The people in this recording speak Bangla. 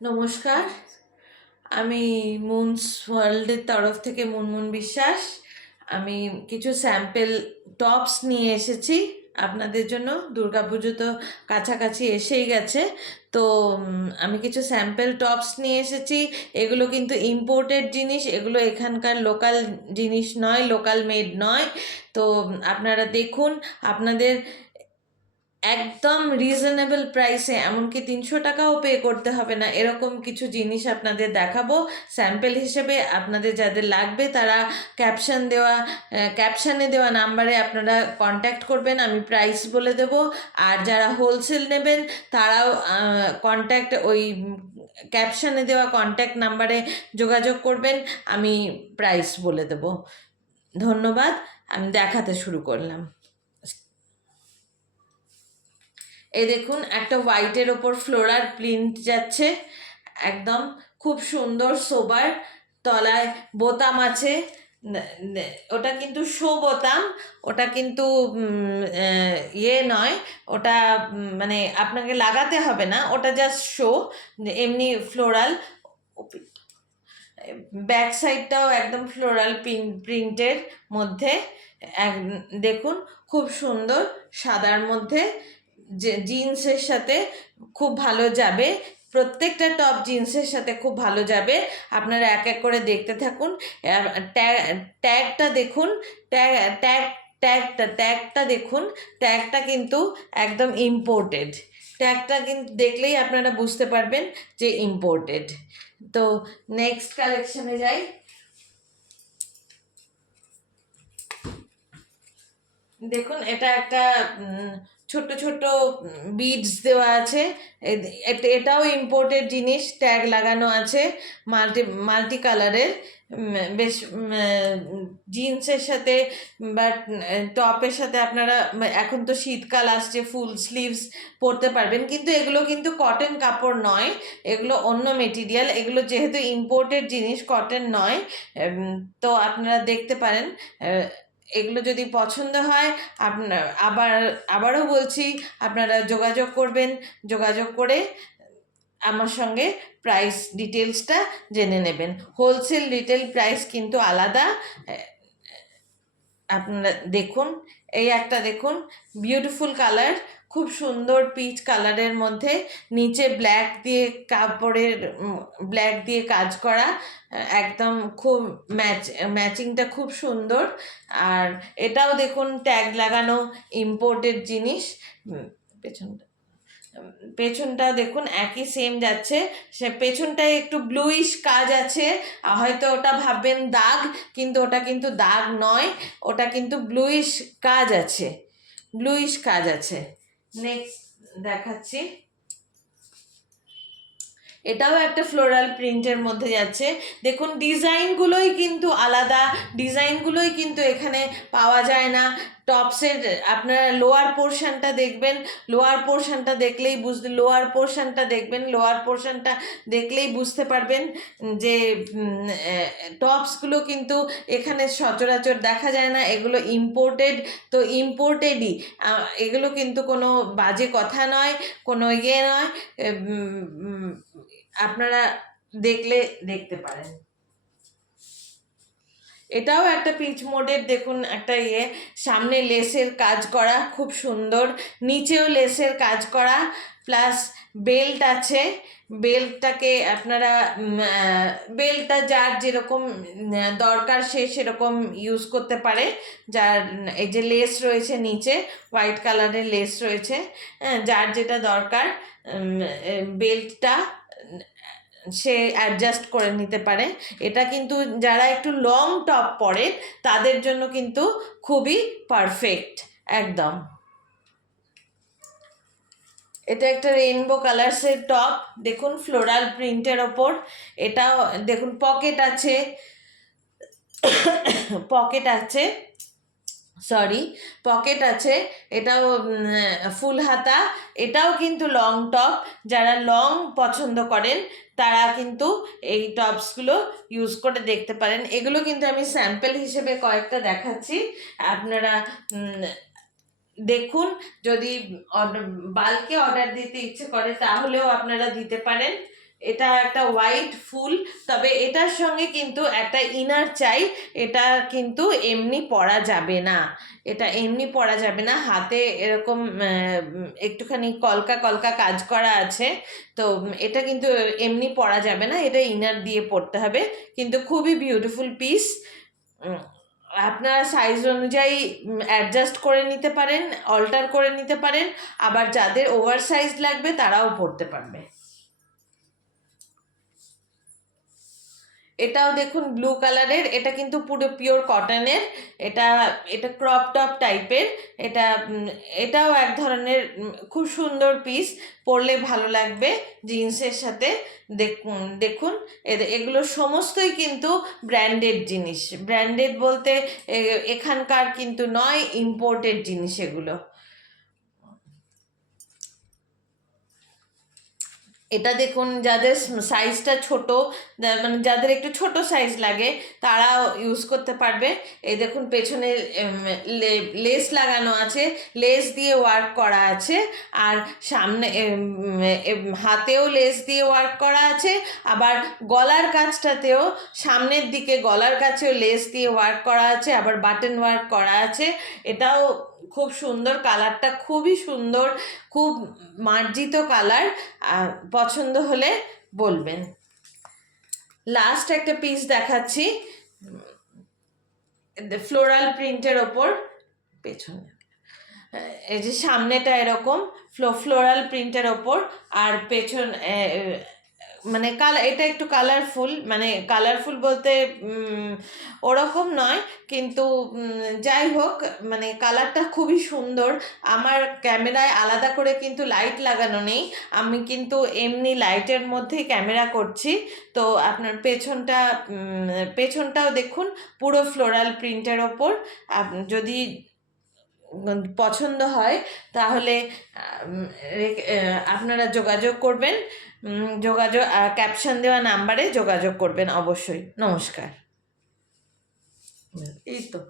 নমস্কার। আমি মুনস ওয়ার্ল্ডের তরফ থেকে মুনমুন বিশ্বাস। আমি কিছু স্যাম্পেল টপস নিয়ে এসেছি আপনাদের জন্য। দুর্গাপুজো তো কাছাকাছি এসেই গেছে, তো আমি কিছু স্যাম্পেল টপস নিয়ে এসেছি। এগুলো কিন্তু ইম্পোর্টেড জিনিস, এগুলো এখানকার লোকাল জিনিস নয়, লোকাল মেড নয়। তো আপনারা দেখুন, আপনাদের একদম রিজনেবল প্রাইসে, এমনকি 300 টাকাও পে করতে হবে না, এরকম কিছু জিনিস আপনাদের দেখাবো স্যাম্পল হিসেবে। আপনাদের যাদের লাগবে তারা ক্যাপশানে দেওয়া নাম্বারে আপনারা কন্ট্যাক্ট করবেন, আমি প্রাইস বলে দেব। আর যারা হোলসেল নেবেন তারাও ওই ক্যাপশানে দেওয়া কন্ট্যাক্ট নাম্বারে যোগাযোগ করবেন, আমি প্রাইস বলে দেব। ধন্যবাদ। আমি দেখাতে শুরু করলাম। এই দেখুন, একটা হোয়াইটের ওপর ফ্লোরাল প্রিন্ট যাচ্ছে, একদম খুব সুন্দর সোবার। তলায় বোতাম আছে, ওটা কিন্তু শো বোতাম, ওটা কিন্তু ইয়ে নয়, ওটা মানে আপনাকে লাগাতে হবে না, ওটা জাস্ট শো, এমনি ফ্লোরাল। ব্যাক সাইডটাও একদম ফ্লোরাল প্রিন্টের মধ্যে। দেখুন, খুব সুন্দর, সাদার মধ্যে, যে জিন্সের সাথে খুব ভালো যাবে। প্রত্যেকটা টপ জিন্সের সাথে খুব ভালো যাবে। আপনারা এক এক করে দেখতে থাকুন। ট্যাগটা দেখুন, ট্যাগ ট্যাগ ট্যাগটা দেখুন। ট্যাগটা কিন্তু একদম ইম্পোর্টেড। ট্যাগটা কিন্তু দেখলেই আপনারা বুঝতে পারবেন যে ইম্পোর্টেড। তো নেক্সট কালেকশনে যাই। দেখুন, এটা একটা ছোট ছোট বিডস দেওয়া আছে। এটাও ইম্পোর্টেড জিনিস, ট্যাগ লাগানো আছে, মাল্টি মাল্টি কালারের। বেশ জিন্সের সাথে বা টপের সাথে আপনারা, এখন তো শীতকাল আসছে, ফুল স্লিভস পরতে পারবেন। কিন্তু এগুলো কিন্তু কটন কাপড় নয়, এগুলো অন্য মেটেরিয়াল। এগুলো যেহেতু ইম্পোর্টেড জিনিস, কটন নয়। তো আপনারা দেখতে পারেন। এগুলো যদি পছন্দ হয়, আবারও বলছি, আপনারা যোগাযোগ করবেন। যোগাযোগ করে আমার সঙ্গে প্রাইস ডিটেলসটা জেনে নেবেন। হোলসেল রিটেল প্রাইস কিন্তু আলাদা। আপনারা দেখুন, এই একটা দেখুন, বিউটিফুল কালার, খুব সুন্দর পিচ কালারের মধ্যে, নিচে ব্ল্যাক দিয়ে কাজ করা, একদম খুব ম্যাচিংটা খুব সুন্দর। আর এটাও দেখুন, ট্যাগ লাগানো, ইম্পোর্টেড জিনিস। পেছনটা পেছনটা দেখুন, একই সেম যাচ্ছে। সে পেছনটায় একটু ব্লুইশ কাজ আছে, হয়তো ওটা ভাববেন দাগ, কিন্তু ওটা কিন্তু দাগ নয়, ওটা কিন্তু ব্লুইশ কাজ আছে, ব্লুইশ কাজ আছে। নেক্সট দেখাচ্ছি। এটাও একটা ফ্লোরাল প্রিন্টের মধ্যে যাচ্ছে। দেখুন, ডিজাইনগুলোই কিন্তু আলাদা, ডিজাইনগুলোই কিন্তু এখানে পাওয়া যায় না। টপসের আপনারা লোয়ার পোর্শনটা দেখবেন, লোয়ার পোর্শনটা দেখলেই বুঝতে পারবেন যে টপসগুলো কিন্তু এখানে সচরাচর দেখা যায় না, এগুলো ইম্পোর্টেড। তো ইম্পোর্টেডই, এগুলো কিন্তু কোনো বাজে কথা নয়, কোনো ইয়ে নয়। আপনারা দেখতে পারেন। এটাও একটা পিচ মোডের, দেখুন একটা সামনে লেসের কাজ করা, খুব সুন্দর, নিচেও লেসের কাজ করা, প্লাস বেল্ট আছে। বেল্টটাকে আপনারা বেল্টটা যার যেরকম দরকার সে সেরকম ইউজ করতে পারে। যার এই যে লেস রয়েছে নিচে, হোয়াইট কালারের লেস রয়েছে, যার যেটা দরকার বেল্টটা সে অ্যাডজাস্ট করে নিতে পারে। এটা কিন্তু যারা একটু লং টপ পরে তাদের জন্য কিন্তু খুবই পারফেক্ট একদম। এটা একটা রেইনবো কালার্সের টপ, দেখুন ফ্লোরাল প্রিন্টের ওপর। এটাও দেখুন, পকেট আছে, পকেট আছে। এটাও ফুল হাতা, এটাও কিন্তু লং টপ। যারা লং পছন্দ করেন তারা কিন্তু এই টপসগুলো ইউজ করে দেখতে পারেন। এগুলো কিন্তু আমি স্যাম্পল হিসেবে কয়েকটা দেখাচ্ছি, আপনারা দেখুন। যদি বাল্কে অর্ডার দিতে ইচ্ছে করে তাহলেও আপনারা দিতে পারেন। এটা একটা হোয়াইট ফুল, তবে এটার সঙ্গে কিন্তু একটা ইনার চাই, এটা কিন্তু এমনি পরা যাবে না, এটা এমনি পরা যাবে না। হাতে এরকম একটুখানি কলকা কলকা কাজ করা আছে, তো এটা কিন্তু এমনি পরা যাবে না, এটা ইনার দিয়ে পরতে হবে। কিন্তু খুবই বিউটিফুল পিস। আপনারা সাইজ অনুযায়ী অ্যাডজাস্ট করে নিতে পারেন, অল্টার করে নিতে পারেন, আবার যাদের ওভার সাইজ লাগবে তারাও পরতে পারবে। এটাও দেখুন ব্লু কালারের, এটা কিন্তু পুরো পিওর কটনের, এটা এটা ক্রপ টপ টাইপের, এটা এটাও এক ধরনের খুব সুন্দর পিস, পরলে ভালো লাগবে জিন্সের সাথে। দেখুন দেখুন এগুলো সমস্তই কিন্তু ব্র্যান্ডেড জিনিস, ব্র্যান্ডেড বলতে এখানকার কিন্তু নয়, ইম্পোর্টেড জিনিস এগুলো। এটা দেখুন যাদের সাইজটা ছোট, মানে যাদের একটু ছোট সাইজ লাগে তারাও ইউজ করতে পারবে। এই দেখুন পেছনে লেস লাগানো আছে, লেস দিয়ে ওয়ার্ক করা আছে, আর সামনে হাতেও লেস দিয়ে ওয়ার্ক করা আছে, আবার গলার কাছটাতেও সামনের দিকে গলার কাছেও লেস দিয়ে ওয়ার্ক করা আছে, আবার বাটন ওয়ার্ক করা আছে। এটাও খুব সুন্দর, কালারটা খুবই সুন্দর, খুব মার্জিত কালার। পছন্দ হলে বলবেন। লাস্ট একটা পিস দেখাচ্ছি ফ্লোরাল প্রিন্টের ওপর, পেছনে এই যে সামনেটা এরকম ফ্লোরাল প্রিন্টের ওপর, আর পেছন মানে এটা একটু কালারফুল, মানে কালারফুল বলতে ওরকম নয়, কিন্তু যাই হোক মানে কালারটা খুবই সুন্দর। আমার ক্যামেরায় আলাদা করে কিন্তু লাইট লাগানো নেই, আমি কিন্তু এমনি লাইটের মধ্যেই ক্যামেরা করছি। তো আপনার পেছনটাও দেখুন পুরো ফ্লোরাল প্রিন্টের ওপর। যদি পছন্দ হয় তাহলে আপনারা যোগাযোগ করবেন, ক্যাপশন দেওয়া নাম্বারে যোগাযোগ করবেন অবশ্যই। নমস্কার। এই তো।